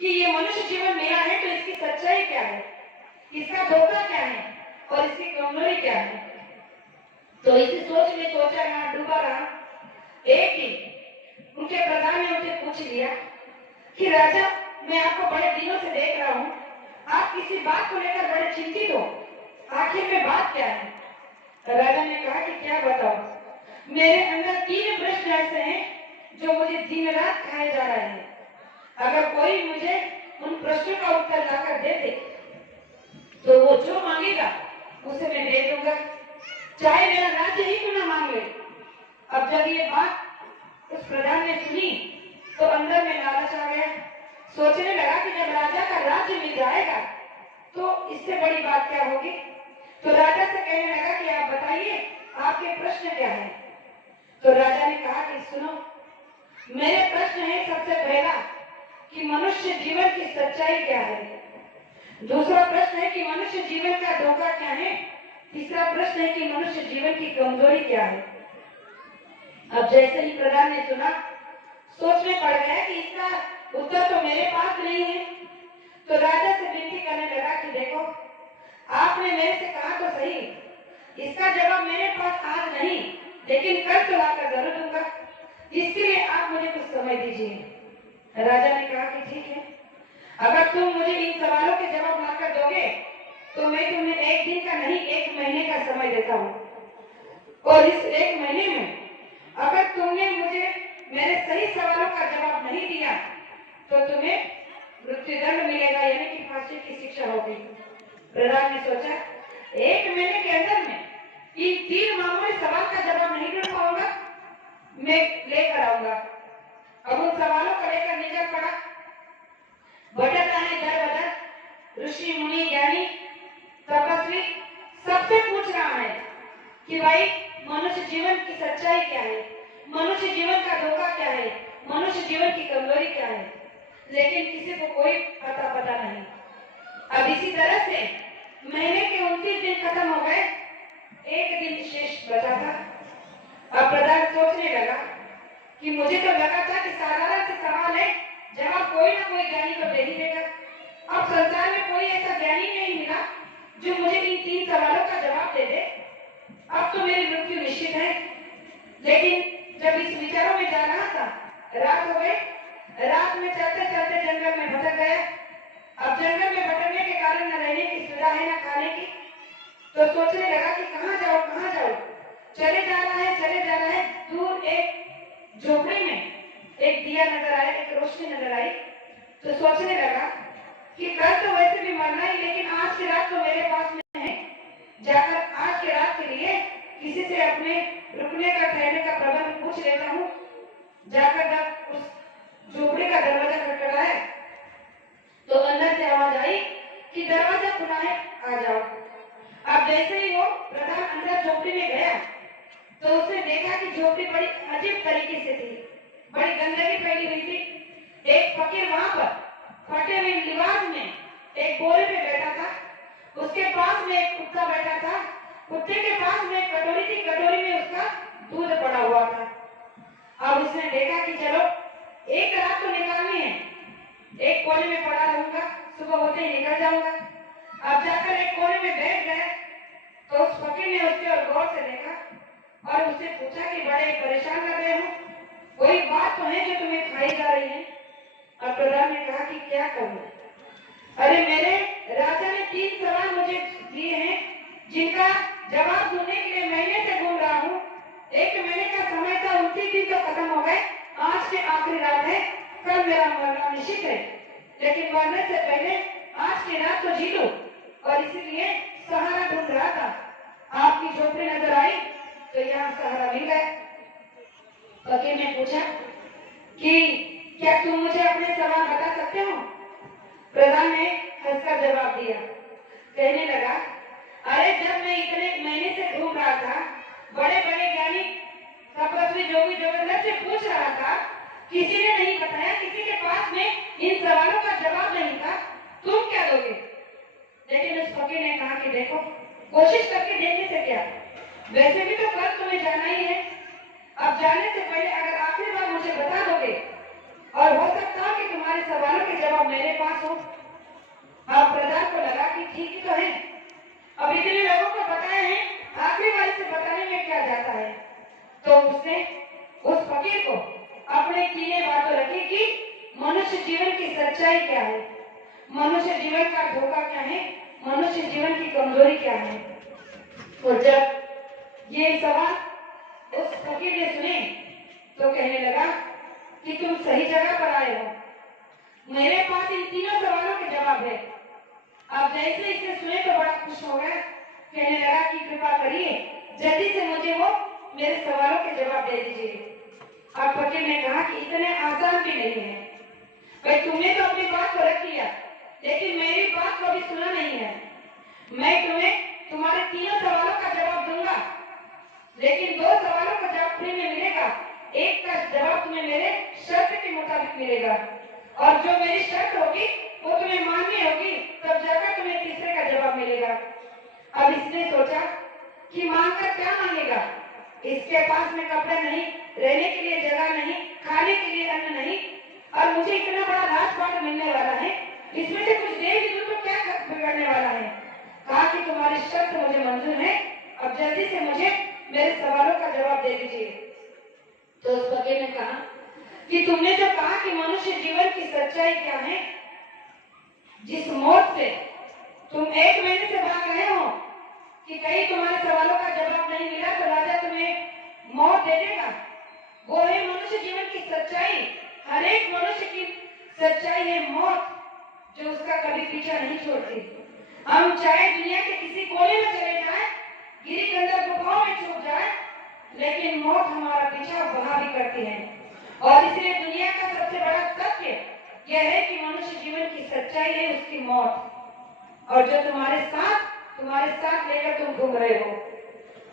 कि ये मनुष्य जीवन मिला है तो इसकी सच्चाई क्या है, इसका धोखा क्या है और इसकी कमजोरी क्या है। तो इसी सोच में सोचा रहा, डूबा रहा। एक दिन उनके प्रधान ने उनसे पूछ लिया कि राजा, मैं आपको बड़े दिनों से देख रहा हूँ, आप किसी बात को लेकर बड़े चिंतित हो, आखिर में बात क्या है। राजा ने कहा कि क्या बताओ, मेरे अंदर 3 प्रश्न ऐसे हैं जो मुझे दिन रात खाए जा रहे हैं। अगर कोई मुझे उन प्रश्नों का उत्तर लाकर दे दे तो वो जो मांगेगा उसे मैं दे दूंगा, चाहे मेरा राज्य ही क्यों ना मांग ले। अब जब ये बात उस प्रधान ने सुनी तो अंदर में लालच आ गया। सोचने लगा कि जब राजा का राज्य मिल जाएगा तो इससे बड़ी बात क्या होगी। तो राजा से कहने लगा कि आप बताइए, आपके प्रश्न क्या हैं। तो राजा ने कहा कि सुनो, मेरे प्रश्न है सबसे पहला कि मनुष्य जीवन की सच्चाई क्या है। दूसरा प्रश्न है कि मनुष्य जीवन का धोखा क्या है। तीसरा प्रश्न है कि मनुष्य जीवन की कमजोरी क्या है। अब जैसे ही प्रधान ने सुना, सोच में पड़ गया कि इसका उत्तर तो मेरे पास नहीं है। तो राजा से विनती करने लगा कि देखो, आपने मेरे से कहा तो सही, इसका जवाब मेरे पास आज नहीं लेकिन कल तो लाकर जरूर दूंगा, इसके लिए आप मुझे कुछ समय दीजिए। राजा ने कहा कि ठीक है, अगर तुम मुझे इन सवालों के जवाब लाकर दोगे तो मैं तुम्हें 1 दिन का नहीं 1 महीने का समय देता हूँ, और इस 1 महीने में अगर तुमने मुझे मेरे सही सवालों का जवाब नहीं दिया तो तुम्हें मृत्युदंड मिलेगा, यानी कि फांसी की शिक्षा होगी। प्रधान ने सोचा, 1 महीने के अंदर में इन 3 मामूली सवाल का जवाब नहीं ढूंढ पाऊंगा, मैं लेकर आऊंगा। अब उन सवालों को लेकर निकल पड़ा। भटक रहे दर बदर, ऋषि मुनि ज्ञानी तपस्वी सबसे पूछ रहा है कि भाई मनुष्य जीवन की सच्चाई क्या है, मनुष्य जीवन का धोखा क्या है, मनुष्य जीवन की कमजोरी क्या है, लेकिन किसी को कोई पता नहीं। अब इसी तरह से महीने के 29 दिन खत्म हो गए, 1 दिन शेष बचा था। अब प्रधान सोचने लगा कि मुझे तो लगा था कि साधारण से सवाल है, जवाब कोई ना कोई ज्ञानी तो दे ही देगा। अब संसार में कोई ऐसा ज्ञानी नहीं मिला जो मुझे इन 3 सवालों का जवाब दे दे। अब तो मेरी मृत्यु निश्चित है। लेकिन जब इस विचारों में जा रहा था, रात हो गई। रात में चलते चलते जंगल में भटक गया। अब जंगल में भटकने के कारण न रहने की सुविधा है न खाने की, तो सोचने लगा कि कहाँ जाऊं कहाँ जाऊं। चले जा रहा है, दूर एक झोपड़ी में एक दिया नजर आया, एक रोशनी नजर आई। तो सोचने लगा कि कल तो वैसे भी मरना ही, लेकिन आज की रात तो मेरे पास में है, जाकर आज की रात के लिए किसी से अपने रुकने का ठहरने का प्रबंध पूछ लेता हूँ। जाकर जब उस झोपड़ी का दरवाजा खटखटाया तो अंदर से आवाज आई कि दरवाजा खुला है, आ जाओ। अब जैसे ही वो प्रधान अंदर झोपड़ी में गया तो उसने देखा कि झोपड़ी बड़ी अजीब तरीके से थी, बड़ी गंदगी फैली हुई थी। एक फकीर वहां पर फटे हुए लिबास में एक बोरे पे बैठा था, उसके पास में एक कुत्ता बैठा था, कुत्ते के पास में एक कटोरी थी, कटोरी में उसका दूध पड़ा हुआ था। अब उसने देखा कि चलो एक रात तो निकालनी है, एक कोने में पड़ा रहूंगा, सुबह होते ही निकल जाऊंगा। अब जाकर एक कोने में बैठ गए तो उस फकीर ने उसके और गौर से देखा और उससे पूछा कि बड़े परेशान लग रहे हो, कोई बात तो है जो तुम्हें खाई जा रही है। अब प्रधान ने कहा कि क्या कहूँ, अरे मेरे राजा ने 3 सवाल मुझे दिए हैं जिनका जवाब ढूंढने के लिए महीने से घूम रहा हूँ। 1 महीने का समय था, 29 दिन तो खत्म हो गए, आज के आखिरी रात है, कल मेरा मरना निश्चित है, लेकिन मरने से पहले आज की रात तो जी लूं, और इसीलिए सहारा ढूंढ रहा था। आपकी झोपड़ी नजर आई तो यहाँ सहारा मिल गया। फकीर ने पूछा कि क्या तुम मुझे अपने सवाल बता सकते हो। प्रधान ने हंसकर जवाब दिया, कहने लगा, अरे जब मैं इतने महीने से घूम रहा था, बड़े बड़े ज्ञानी तपस्वी जोगी जोगिंदर से पूछ रहा था, किसी ने नहीं बताया, किसी के पास में इन सवालों का जवाब नहीं था, तुम क्या दोगे। लेकिन उस फकीर ने कहा कि देखो, कोशिश करके देखने से क्या, वैसे भी तो कल तुम्हें जाना ही है। अब जाने से पहले अगर आखिरी बार मुझे बता दोगे और हो सकता है कि तुम्हारे सवालों के जवाब जवाब मेरे पास हो। अब प्रधान को लगा कि ठीक ही तो है, अब इतने लोगों को बताए हैं, आखिरी बार से बताने में क्या जाता है। तो उसने उस फकीर को अपने 3 बातें रखी कि मनुष्य जीवन की सच्चाई क्या है, मनुष्य जीवन का धोखा क्या है, मनुष्य जीवन की कमजोरी क्या है। और जब ये सवाल उस फकीर ने सुने तो कहने लगा कि तुम सही जगह पर आए हो, मेरे पास इन 3 सवालों के जवाब है। अब जैसे इसे सुने तो बड़ा खुश हो गया, कहने लगा कि कृपा करिए जल्दी से मुझे वो मेरे सवालों के जवाब दे दीजिए। अब फकीर ने कहा कि इतने आसान भी नहीं है भाई, तुमने तो अपनी बात को रख लिया लेकिन मेरी बात को अभी सुना नहीं है। मैं तुम्हें तुम्हारे 3 सवालों का जवाब दूंगा, लेकिन 2 सवालों का जवाब फ्री में मिलेगा, एक का जवाब तुम्हें मेरे शर्त के मुताबिक मिलेगा, और जो मेरी शर्त होगी वो तुम्हें माननी होगी, तब जाकर तुम्हें तीसरे का जवाब मिलेगा। अब इसने सोचा कि मांगकर क्या मांगेगा, इसके पास में कपड़े नहीं, रहने के लिए जगह नहीं, खाने के लिए अन्न नहीं, और मुझे इतना बड़ा राजपाट मिलने वाला है, इसमें से कुछ दे भी दूं तो क्या बिगड़ने वाला है। कहा कि तुम्हारी शर्त मुझे मंजूर है, अब जल्दी से मुझे मेरे सवालों का जवाब दे दीजिए। तो उस फकीर ने कहा कि तुमने जो कहा कि मनुष्य जीवन की सच्चाई क्या है, जिस मौत से तुम 1 महीने से भाग रहे हो कि कहीं तुम्हारे सवालों का जवाब नहीं मिला तो राजा तुम्हें मौत दे देगा, वो है मनुष्य जीवन की सच्चाई। हर एक मनुष्य की सच्चाई है मौत, जो उसका कभी पीछा नहीं छोड़ती। हम चाहे दुनिया के किसी कोने में चले जाएं, गिरी गंधर गुफाओं में छुप जाए, लेकिन मौत हमारा पीछा वहां भी करती है। और इसलिए दुनिया का सबसे बड़ा सत्य यह है कि मनुष्य जीवन की सच्चाई है उसकी मौत, और जो तुम्हारे साथ लेकर तुम घूम रहे हो।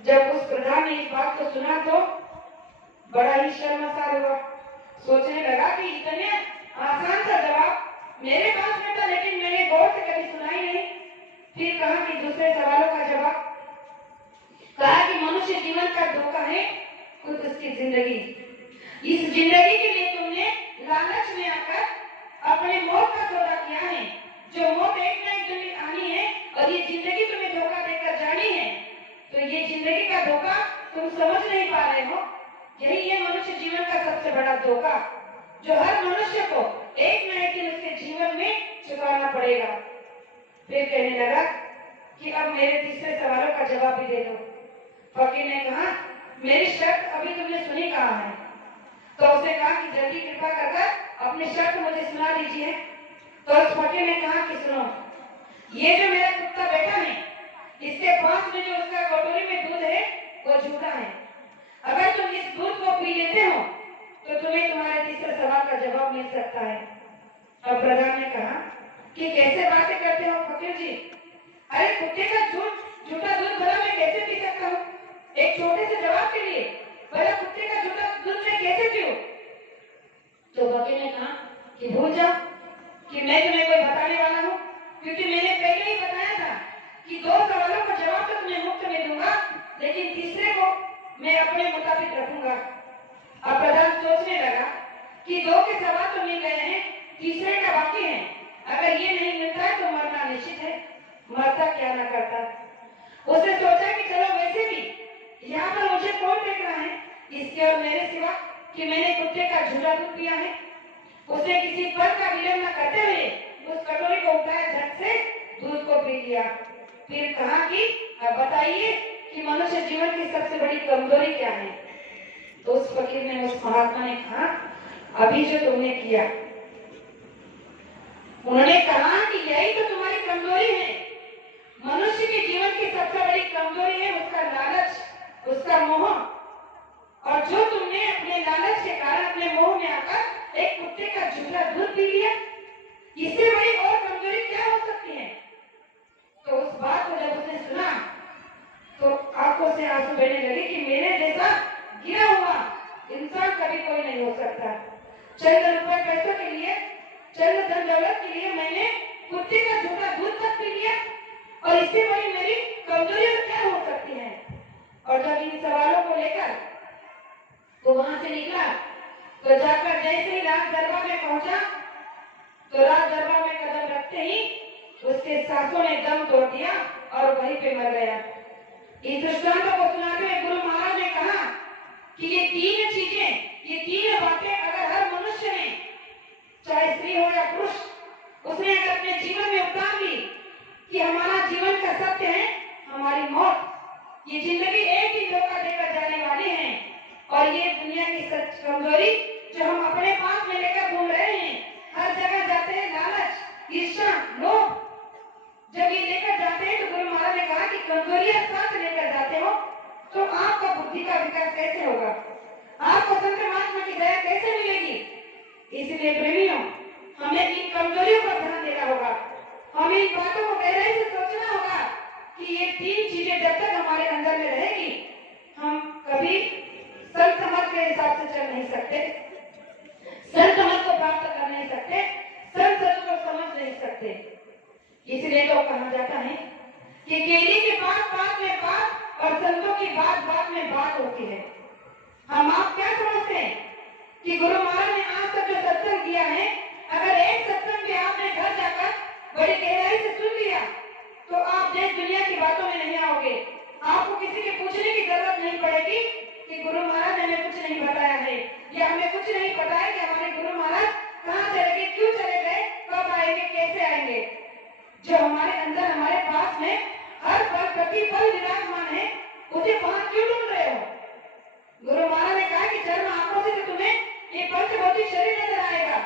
जब उस प्रधान ने इस बात को सुना तो बड़ा ही शर्मसार हुआ, सोचने लगा कि इतने आसान सा जवाब मेरे पास में था, लेकिन मैंने गौर से कभी सुना ही नहीं। फिर कहा कि दूसरे सवालों का जवाब, कहा कि मनुष्य जीवन का धोखा है खुद उसकी जिंदगी। इस जिंदगी के लिए तुमने लालच में आकर अपने मौत का सौदा किया है, जो मौत एक ना एक दिन आनी है, और ये जिंदगी तुम्हें धोखा देकर जानी है। तो ये जिंदगी का धोखा तुम समझ नहीं पा रहे हो, यही है मनुष्य जीवन का सबसे बड़ा धोखा, जो हर मनुष्य को एक न एक दिन उसके जीवन में चुकाना पड़ेगा। फिर कहने लगा कि अब मेरे तीसरे सवालों का जवाब भी दे दो। फकीर ने कहा मेरी शर्त अभी तुमने सुनी कहाँ है। तो उसने कहा कि जल्दी कृपा कर अपनी शर्त मुझे सुना दीजिए। तो उस फकीर ने कहा कि सुनो, ये जो मेरा कुत्ता बैठा है, इसके पास में जो उसका कटोरी में दूध है वो झूठा है। अगर तुम इस दूध को पी लेते हो तो तुम्हें तुम्हारे तीसरे सवाल का जवाब मिल सकता है। अब प्रधान ने कहा कि कैसे बातें करते हो फकीर जी, अरे कुत्ते का झूठा दूध भला मैं कैसे पी सकता हूँ? एक छोटे से जवाब के लिए भला कुत्ते का झूठा दूध मैं कैसे पीऊं? तो फकीर ने कहा कि भूल जाओ कि मैं तुम्हें कोई बताने वाला हूँ, क्योंकि मैंने पहले ही बताया था कि 2 सवालों का जवाब तो तुम्हें मुफ्त में दूंगा, लेकिन तीसरे को मैं अपने मुताबिक रखूंगा। अब प्रधान सोचने लगा कि 2 के सवाल तो मिल गए हैं, तीसरे का बाकी है, अगर ये नहीं मिलता है तो मरना निश्चित है, मरता क्या ना करता। उसने सोचा कि चलो वैसे भी यहाँ पर मुझे कौन देख रहा है इसके और मेरे सिवा कि मैंने कुत्ते का झूठा दूध पिया है। उसने किसी पल का विलंब न करते हुए उस कटोरी को उठाया, झट से दूध को पी लिया। फिर कहा कि अब बताइए कि मनुष्य जीवन की सबसे बड़ी कमजोरी क्या है। तो उस फकीर ने, उस महात्मा ने कहा अभी जो तुमने किया, उन्होंने कहा कि यही तो तुम्हारी कमजोरी है। मनुष्य के जीवन की सबसे बड़ी कमजोरी है उसका लालच, उसका मोह, और जो तुमने अपने लालच के कारण, अपने मोह में आकर एक कुत्ते का झूठा दूध पी लिया, इससे बड़ी और कमजोरी क्या हो सकती है। तो उस बात को जब उसने सुना तो आंखों से आंसू बहने लगे कि मेरे जैसा गिरा हुआ इंसान कभी कोई नहीं हो सकता। चंद रुपए पैसों के लिए, चंद धन दौलत के लिए मैंने कुत्ते का झूठा दूध तक पी लिया, और इससे बड़ी मेरी कमजोरी क्या हो सकती है। और जब इन सवालों को लेकर तो वहां से निकला तो जाकर जैसे ही राज दरबार में पहुंचा तो राज दरबार में कदम रखते ही उसके सासों ने दम तोड़ दिया और वहीं पे मर गया। इस दृष्टांत को सुनाते हुए गुरु महाराज ने कहा कि ये तीन चीजें, ये तीन बातें अगर हर मनुष्य ने, चाहे स्त्री हो या पुरुष, उसने अगर अपने जीवन में उतार ली कि हमारा जीवन का सत्य है हमारी मौत, ये जिंदगी एक ही धोखा देकर जाने वाली है और ये दुनिया की सच कमजोरी जो हम अपने पास में लेकर घूम रहे हैं, हर जगह जाते हैं लालच, ईर्ष्या, लोभ, जब ये लेकर जाते हैं तो गुरु महाराज ने कहा कि कमजोरियां साथ लेकर जाते हो तो आपका बुद्धि का विकास कैसे होगा, आपको संत महात्मा की दया कैसे मिलेगी। इसलिए प्रेमियों, हमें इन कमजोरियों पर ध्यान देना होगा, हमें इन बातों को गहराई से सोचना होगा कि ये तीन चीजें जब तक हमारे अंदर में रहेगी हम कभी संत समाज के हिसाब से चल नहीं सकते, संत समाज को प्राप्त कर नहीं सकते, संत सच को समझ नहीं सकते। इसलिए तो कहा जाता है कि केली की बात बात में बात और संतों की बात बात में बात होती है। हम आप क्या समझते हैं कि गुरु महाराज ने आज तक जो सत्संग किया है, अगर एक सत्संग भी आपने घर जाकर बड़ी गहराई से सुन लिया तो आप देश दुनिया की बातों में नहीं आओगे, आपको किसी के पूछने की जरूरत नहीं पड़ेगी कि गुरु महाराज ने हमें कुछ नहीं बताया है या हमें कुछ नहीं पता है कि हमारे गुरु महाराज कहाँ चले गए, क्यों चले गए, कब आएंगे, कैसे आएंगे। जो हमारे अंदर हमारे पास में हर पल प्रति पल विराजमान है, उसे वहां क्यों ढूंढ रहे हो। गुरु महाराज ने कहा कि जन्म आंखों से तो तुम्हें ये पंचभौतिक शरीर नजर आएगा,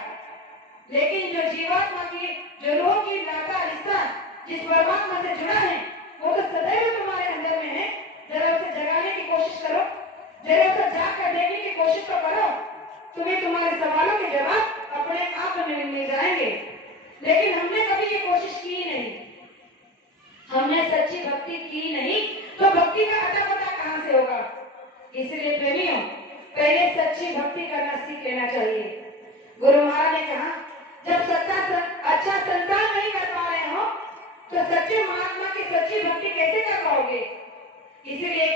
लेकिन जो जीवात्मा की, जो रूह की नाता रिश्ता जिस परमात्मा से जुड़ा है वो तो सदैव तुम्हारे अंदर में है। जरा उसे जगाने की कोशिश करो, जरा उसे जाग कर देखने की कोशिश तो करो, तुम्हें तुम्हारे सवालों के जवाब अपने आप में मिल जाएंगे। लेकिन हमने कभी ये कोशिश की नहीं, हमने सच्ची भक्ति की नहीं, तो भक्ति का अता पता कहां से होगा। इसलिए प्रेमियों, पहले सच्ची भक्ति करना सीख लेना चाहिए। गुरु महाराज ने कहा जब अच्छा संसार नहीं कर पा रहे हो तो सच्चे महात्मा की सच्ची भक्ति कैसे कर पाओगे। इसीलिए